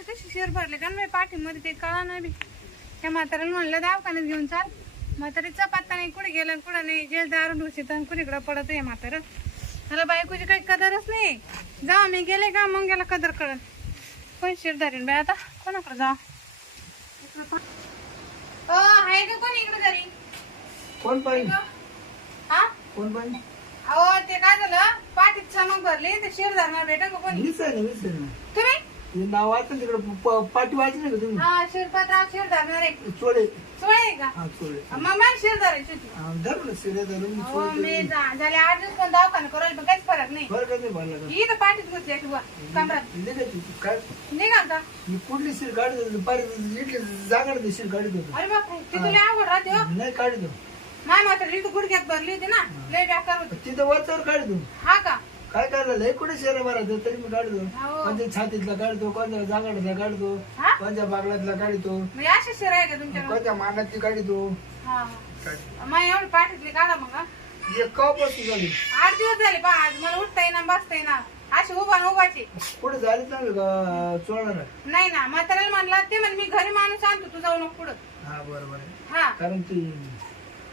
असे कसे शेर भरले? का नाही पाठीमध्ये ते कळा नाही बी. त्या म्हाताऱ्याला म्हणलं दवाखान्यात घेऊन चाल. म्हातारीचा पत्ता नाही कुठे गेला कुठं नाही जे दारू डोशीत आणि कुणीकडे पडत आहे म्हातारं? मला बायकोची काही कदरच नाही. जाऊ मी गेले का? मग गेला कदर कळत कोण शेर धरेन बाय आता? कोणाकडे जा आहे का कोणी इकडे घरी? कोण पाहिजे हा? कोण पाहिजे अहो ते काय झालं? पाठीत चमक भरली ते शेर धरणार भेटा का कोणी? ना ना. तुम्ही? हे नाव तिकडे प- पाठी वाचली का तुम्ही? हा शिरपतराव शिर धरणार आहे. चोळे. आहे का? हा चोळे. मग मला शिर धरायची होती. हा, धरू ना शिरे धरून मी चोळे मी जा- झाले आठ दिवस पण दवाखाना करायला पण काहीच फरक नाही. बरं का नाही भरला का ही तर पाठीत घुसली अशी कमरात. तू काय? निघा का? मी कुठली सीट काढत इथली जागा नाही सीट काढत होतो. अरे बापरे ती तुला आवड राहते हो. नाही काढतो माय मात्र गुडघ्यात भरली होती ना लय बेकार होती. तिथं वरच्यावर काढतो हा का? काय काढलं लय कुठे शेरा भरायचं तरी मी काढतो. हो. कोणत्या छातीतला काढतो कोणत्या जागाडचा काढतो हा? कोणत्या बागलातला काढतो म्हणजे अशी शिर आहे का तुमच्याकडे? कोणत्या मानातली काढतो? हा. एवढी पाठीतली काढा मग हा. एक झाली. आठ दिवस झाले पहा आज मला उठता येईना बसता येईना. अशी उभा न उभाची. कुठे झालीच नाही का? चोळणार नाही ना म्हाताऱ्याला म्हणला ते म्हण मी घरी माणूस आणतो तू जाऊ नको पुढं. हा बरोबर आहे. हा. कारण ती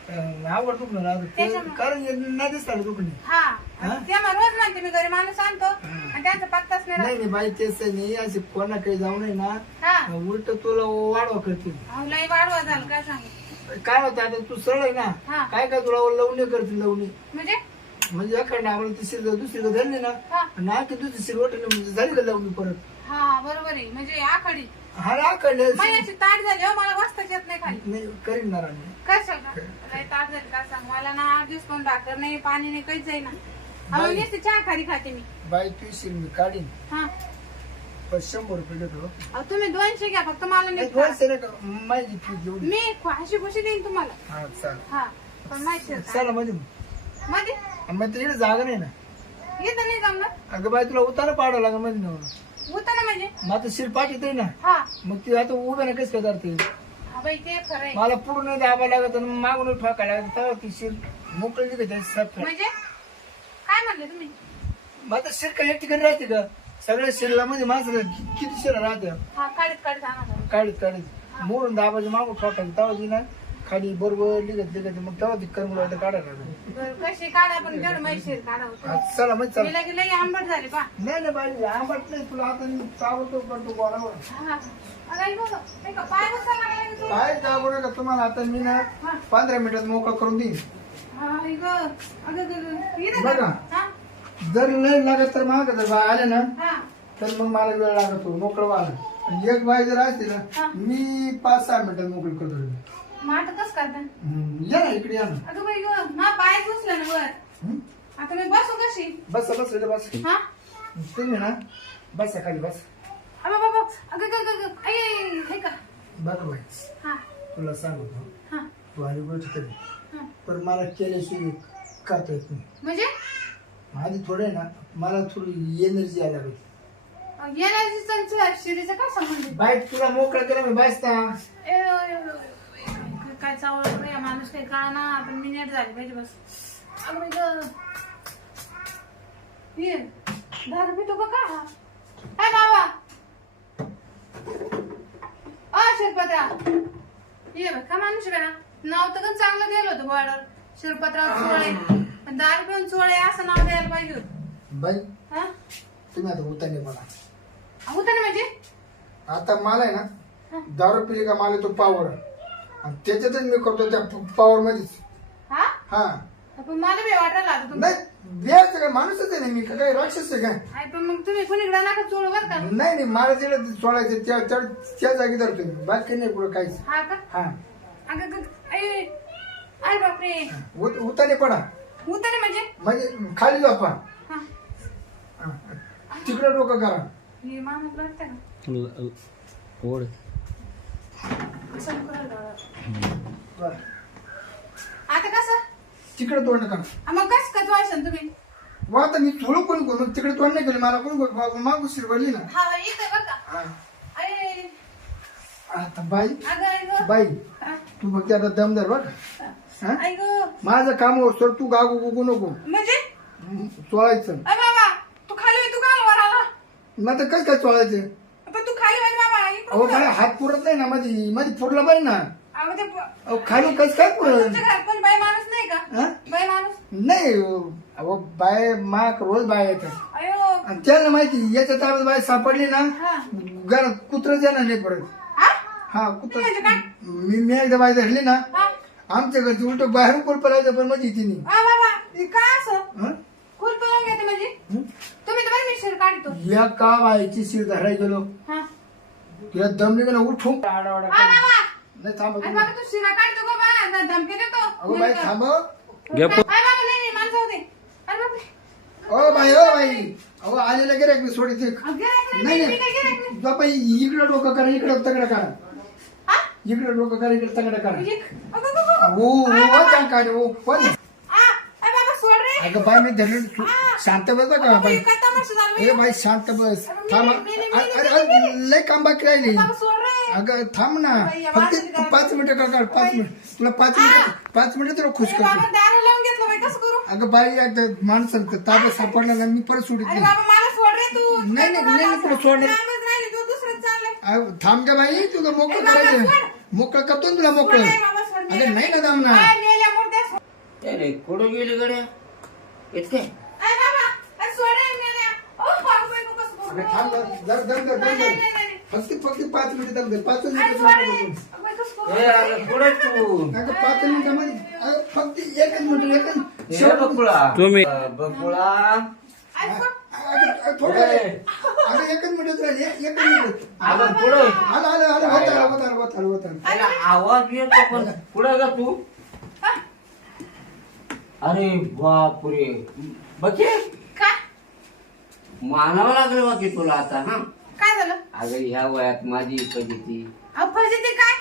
आवड दुखणं त्याच्यामुळे. कारण हे नाही दिसतात दुखणे. हा. हा? ते मग रोज म्हणते मी घरी माणूस आणतो. आणि त्यांचा पत्ताच नाही राहत. नाही नाही बाई तेच आहे नाही असे कोणा काही जाऊ नये ना हा. उलट तुला वाढवा करतील. अहो, लई वाढवा झालं काय सांगू? काय होतं आता तू सरळ आहे ना. हा. काय काय तुला लवणी करतील लवणी. म्हणजे? म्हणजे एखादं आपण तिसरी दुसरी का झाली ना हा. ना की दुसरी शिरवट म्हणजे झाली का लवणी परत? हा बरोबर आहे. म्हणजे आखाडी. हा आकडले महिन्याची ताट झाली हो मला वाजताच येत नाही खाली. नाही करीन ना राणी. करशाल का ताट झाली काय सांग? मला ना आठ दिवस पण भाकर नाही पाणी नाही काहीच जाईना. अहो नुसती चहा खाली खाते मी. बाई तू शिर मी काढीन. हा. पण शंभर रुपये देतो अहो तुम्ही दोनशे घ्या फक्त मला नाही का? माझी फी जेवढी. मी खुशी खुशी देईन तुम्हाला. हा हा पण माहिती चला मध्ये मध्ये मग तिकडे जागा नाही ना? येतं नाही जमलं अगं बाई तुला उतारा पाडावं लागेल मध्ये होतं ना म्हणजे? मग आता शिर पाठीत आहे ना. हा. मग ती आता उभ्या ना कसं काय करते? हा बाई ते मला पुढून दाबा लागत आणि मागून ठोकायला लागत. तेव्हा ती शिर मोकळी निघते त्याची साफ म्हणजे? काय म्हणले तुम्ही? मग आता शिर काय एक ठिकाणी राहते का? सगळ्या शिरला मध्ये माणसं कि- किती शिरा राहते? हा काढत काढत जाऊन. काढीत काढीत. मोडून दाबाचे मागून ठोकायचं. तेव्हा ती ना खाली बरोबर निघत निघत मग तेव्हा ती करमुला काढायला लागत बरं, कशी काढा पण तेवढं मैशीर काढा होतं. चला मग चला लगे आंबट झाले पा नाही नाही बाई आंबट नाही तुला आता मी चावतो करतो बरोबर पाय बसायला लागले का तू? काय दाबू नका तुम्हाला आता मी ना. पंधरा मिनिटात मोकळं करून देईन आई गं. अगं, गं, गं. इथं बघा. का? हा? जर नाही लागत तर माग जर बा आले ना हा. तर मग मला वेळ लागतो मोकळं व्हायला आणि एक बाई जर असते. ना मी पाच सहा मिनिटात मोकळी करतो मग आता कसं करता? हम्म, या ना इकडे या ना. अगं बाई गं, हा पाय घुसला ना वर. हम्म? आता मी बसू कशी? बस बस बस. हा? तुम्ही ना बसा खाली बस. बाबा अगं गं, गं, गं. आई, आई, आई, हे का बरं बाई. हा. तुला सांगतो. हा. तू आली गोष्ट हा. पण मला केल्याशिवाय करता येत नाही. म्हणजे? आधी थोडं आहे ना मला थोडी एनर्जी यायला लागली. येण्याची शिरीचा काय संबंध आहे? बाई तुला मोकळं केलं मी ए, ए, ए, ए, काय चावलं रे, माणूस काही कळा ना आपण मी नेट झाली पाहिजे बस. अगं बाई गं. ये दारू पितो का का? हा? काय बाबा. अ शिरपतराव ये बघ का माणूस का नाव तर चांगलं दिलं होतं बॉर्डर शिरपतराव चोळे. पण दारू पिऊन चोळे असं नाव द्यायला पाहिजे होतं. बाई हा? तुम्ही आता उतारले मला. होतं ना म्हणजे? आता मला आहे ना दारू पिली का मला तो पावर आणि त्याच्यातच मी करतो त्या पावर मध्येच. हा? हा. पण मला बी वाटायला नाही द्यायचं काय माणूसच आहे ना मी का काय राक्षस आहे काय? पण मग तुम्ही कुणीकडे नका चोळ बर का? नाही नाही मला तिला सोडायचं त्या त्या त्या जागी धरतो मी. बाकी नाही पुढे काहीच. हा का? हा. अगं गं, आई, अरे बापरे. उत- उतारे पडा. होतं ना म्हणजे? म्हणजे खाली झोपा. हा. हा. तिकडे डोकं करा. हे का? ओढ. आता कसं? तिकडे तोंड करा आ, मग कसं का वाशन तुम्ही? वा आता मी थोडं कोण कोण तिकडे तोंड नाही केलं मला कोण कोण मागू शिरवली ना. हा का? हा. अरे. आता बाई अगं. बाई हा, तू फक्त आता दमदार बघ हा? माझं काम हो सर तू गागू गुगू नको. म्हणजे? चोळायचं. बाबा तू खाली होय, तू का वर आला. मग आता कसं काय चोळायचं पण तू खाली म्हणजे अहो मला हात पुरत नाही ना मध्ये मध्ये पुरला पाहिजे ना. अहो ते प- अहो खाली कस काय पुरत तुमच्या घरात कोण बाई माणूस नाही का? हा? बाई माणूस? नाही अहो बाय माक रोज बाय येतात. अयो. आणि त्यांना माहिती याच्या ताब्यात बाय सापडली ना हा. घरात कुत्रच येणार नाही परत. हा? हा कुत्र म्हणजे काय? मी मी एकदा बाय धरली ना हा? आमच्या घरची उलट बाहेरून कोण पलायचं पण मध्ये तिने आ बाबा हे काय असं? हं? पळून घेते म्हणजे? हं? तुम्ही तर बरं मिक्सर काढतो. या का बायची शिर धरायला गेलो हा. तिला दमली उठून. बाबा नाही थांब अरे बाबा तू शिरा काढतो का बा आता धमकी देतो. अगो बाई थांब. ओ घ्या अरे बाबा नाही नाही माणसं होते. अरे बापरे बाई ओ बाई. अहो आलेलं गिरायक मी सोडते अहो, गिऱ्हाईक नाही, नाही. मी काय गिऱ्हाईक नाही. नाही बाबा इकडं डोकं करा इकडं तगडं करा. हा? इकडं डोकं करा इकडं तगडं करा. म्हणजे- अगं, अगं, अगं. हो हो जाण काढ हो पण. आ, अरे बाबा सोड रे. अगं बाय मी धरलं शांत बस बघा बाबा, बाई. हे ए? बाई. शांत बस. थांब लय काम बाकी राहिली सोड रे अगं थांब ना. बाई, फक्त पाच मिनिटं काढ काढ पाच मिनिट. तुला पाच मिनिटं पाच मिनिटं तुला खुश अरे करतो बाबा दारू लावून घेतलं बाई कसं करू? अगं बाई एकदा माणसं ताब्यात सापडला ना मी परत सोडित अरे नाही बाबा मला सोड रे तू. तू नाही, काय नाही, नाही, करू तुला राहिली तू चाललंय. अहो, थांब का बाई तुझं मोकळं करायचं. सोड. मोकळं करतो ना तुला सोड मोकळं. बाबा, सोड. अगं नाही ना दाम ना काय सोड. अरे कुठं गेली गड्या? इतके अरे बाबा, अरे सोड रे मेल्या. ओ, बाबा, बाई, नको कसं करू? अगं थांब जरा, दम दम. फक्त फक्त पाच मिनिटं दम धर पाच मिनिटं करू? कुठे तू. अगं पाच मिनिटामध्ये अगं फक्त एकच मिनिट एकच हे शेवट बकुळा. तुम्ही- बकुळा. अगं, थोडं. अगं एकच मिनिट राहिली. एक- एकच मिनिट. अगं पुढे. आलं आलं आलं होत आलं होत आलं होत. आवाज येतो पण. पुढे का तू. हा? अरे बापरे. बघे? मानावं लागलं बा की तुला आता हा? काय झालं? अगं ह्या वयात माझी कधी ती अहो, फजिती काय?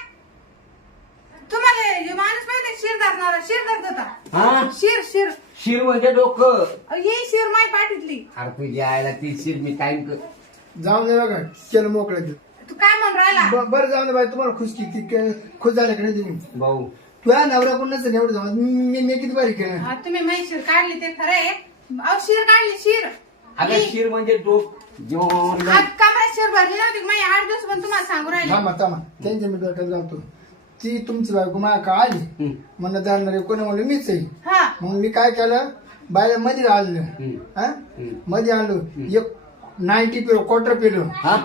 तुम्हाला हे माणूस माहिती शिर धरणारा शिर धरत होता. हा? शिर शिर. शिर म्हणजे डोकं. अहो, ही शिर माई पाठीतली. अरे तुझ्या आयला ती शिर मी टाइम जाऊन दे बघा केलं मोकळं तू. काय म्हणून राहिला? ब- बरं जाऊन दे बाई तुम्हाला खुश किती के- खुश झाले का नाही तुम्ही? भाऊ. तुझ्या नवरा कोण नसेल एवढं जाऊ मी मी किती बारी केलं? हा, तुम्ही माही शिर काढली ते खरं आहे. अहो शिर काढली शिर. अगं शिर म्हणजे डोक. आज कमरात शिर भरली नव्हती आठ दिवस पण तुम्हाला सांगू राहिले. थांबा थांबा. त्यांच्या मी डोक्यात घालतो ती तुमची बायको माझ्या का आली. हम्म, म्हणलं जाणार कोणी म्हणलं मीच आहे. हा. मग मी काय केलं? बायला मध्ये आणलं हम्म. हा? हम्म. मध्ये आणलो एक नाईन्टी पिलो क्वार्टर पिलो. हा?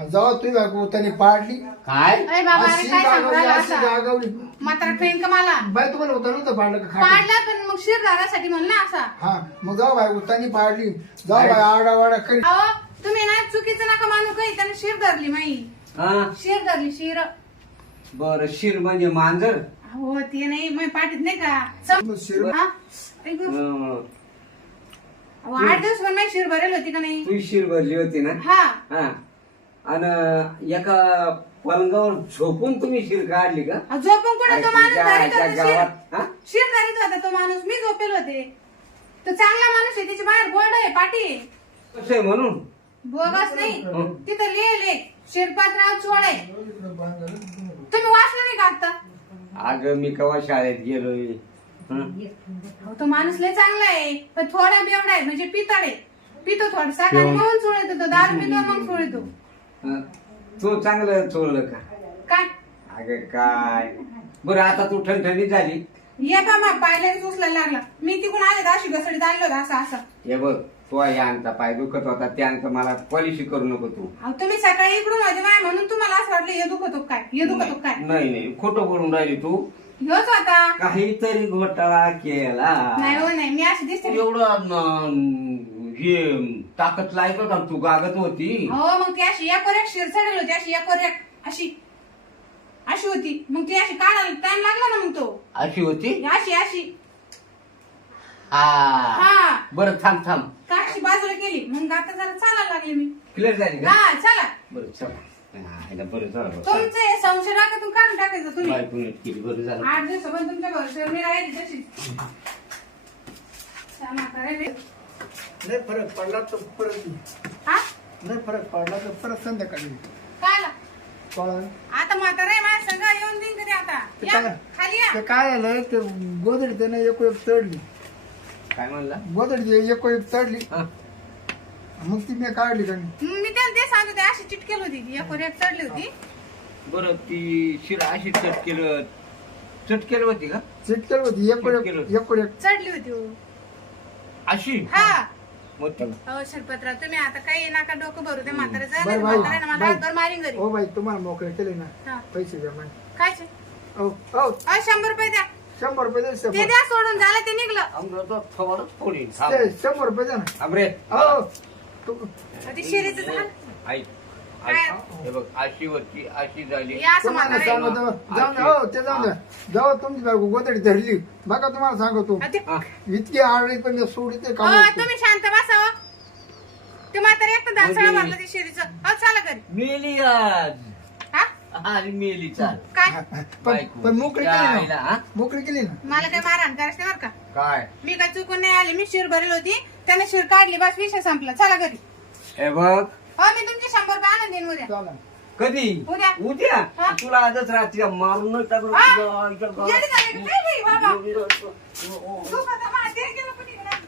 जेव्हा तुझी बायको त्याने पाडली. काय? अरे बाबा अरे अशी काय सांगू गागवली राहिला अशी असा गागवली मात्र ट्रेन का मला? बाय तुम्हाला होता नव्हतं पाडलं का खाट? पाडला पण मग शिर धरासाठी म्हण ना असा. हा मग जाऊ बाय उतानी पाडली. जाऊ बाय आडा वाडा करी अहो तुम्ही ना चुकीचं नका मानू काही त्याने शिर धरली माई. हा? शिर धरली शिर. बर शिर म्हणजे मांजर? हो ते नाही मी पाठीत नाही का? सम- शिर हा? ऐक ना. अं, अहो, आठ दिवस पण नाही शिर भरेल होती का नाही? तू शिर भरली होती ना? हा. हा. आणि एका पलंगावर झोपून तुम्ही शिर काढली का? अहो, झोपून कुठे? तो माणूस त्या होता गावात हा? शिर शिर धरीत होता तो माणूस. मी झोपेल होते. तो चांगला माणूस आहे त्याची बाहेर बोर्ड आहे पाठी आहे. कसं आहे म्हणून? बोगस नाही. हं. तिथं लिहिले शिरपातराव चोळे. तुम्ही वाचलं नाही का आता? अगं मी कवा शाळेत गेलोय? हं? अहो, तो माणूस लय चांगला आहे पण थोडा बेवडा आहे म्हणजे पितळ आहे. पितो थोडसा आणि म्हणून चोळतो तो दारू पितो मग चोळतो. हं? तू चांगलं चोळलं का? काय? अगं काय? बरं आता तू ठणठणी झाली. ये बा मग पायला उचलायला लागला. मी तिकडून आले तर अशी घसडीत होतं असं असं. हे बघ तो या अंगचा पाय दुखत होता त्या अंगचा मला पॉलिशी करू नको तू. अहो तुम्ही सकाळी इकडून होते माय म्हणून तुम्हाला असं वाटलं हे दुखतो काय? हे दुखतो काय? नाही नाही खोटं बोलून राहिली तू. ह्योच होता काहीतरी घोटाळा केला. नाही हो नाही मी अशी दिसते. एवढं न- हे ताकद लायक होता तू गागत होती. हो मग ती अशी एक एक शिर चढेल होती अशी एक एक अशी. अशी होती. मग ती अशी काढायला टाइम लागला ना मग तो. अशी होती? अशी अशी. हा. हा. बरं थांब थांब. का अशी बाजूला केली? मग आता जरा चालायला लागले मी. क्लिअर झाली का? हा चला. बरं चला. हा, ह्याला बरं झालं बरं. तुमचे संशय टाकातून काढून टाकायचं तुम्ही. बायकोने केली बरं झालं. आठ दिवस पण तुमच्या भरोश्यावर मी राहिली तशी क्षमा करा रे. नाही फरक पडला तर परत. हा नाही फरक पडला तर परत संध्याकाळी काय आला? कळलं? आता म्हातारा आहे माझ्या संग येऊन देईन कधी आता ते या, काय? खाली या ते काय झालं ते गोदडी त्यानं एक एक चढली काय म्हणला गोदडी एक एक चढली हा. मग ती मी काढली का मी त्यांना ते सांगतो ते अशी चिटकेल होती ती एक वर एक चढली होती बरं ती शिरा अशी चटकेल चटकेल होती का चिटकेल होती एक चिटकेल होती. एक एक चढली होती हो. अशी? हा. मग ती- अहो शिरपतराव तुम्ही आता काही नका डोकं भरू ते म्हातारे झालं बाई, म्हातारे मला बाई. हातभर मारीन घरी. हो बाई तुम्हाला मोकळे केले ना. हा. पैसे द्या मग कायचे? हो हो. अहो शंभर रुपये द्या. शंभर रुपये द्या ते शंभर द्या सोडून झालं ते निघलं. आमचं तर थोडंच फोडीन. थांब. ते शंभर रुपये द्या ना. थांब रे. हो. तू ते शिरीचं झालं. ऐक. हे बघ वरची झाली. हे हो ते तुमची बायको गोदडी धरली. बघा तुम्हाला सांगतो. ते- हा. इतकी आवडली पण अहो, काम तुम्ही शांत बसावं ते म्हातारे ते शिरीचं. अहो चला घरी. मेली आज. हा? मेली चाल. काय? पण बायको. पण मोकळी केली ना हा? मोकळी केली ना? मला काय मारहाण करायचं नाही बरं का? काय? मी काय चुकून नाही आली मी शिर भरेल होती. त्याने शिर काढली बस विषय संपला. चला घरी. हे बघ हो मी तुमचे शंभर रुपये आणून देईन उद्या चला कधी उद्या. उद्या हा. तुला आजच रात्री मारून हा? काय बाबा? दुखत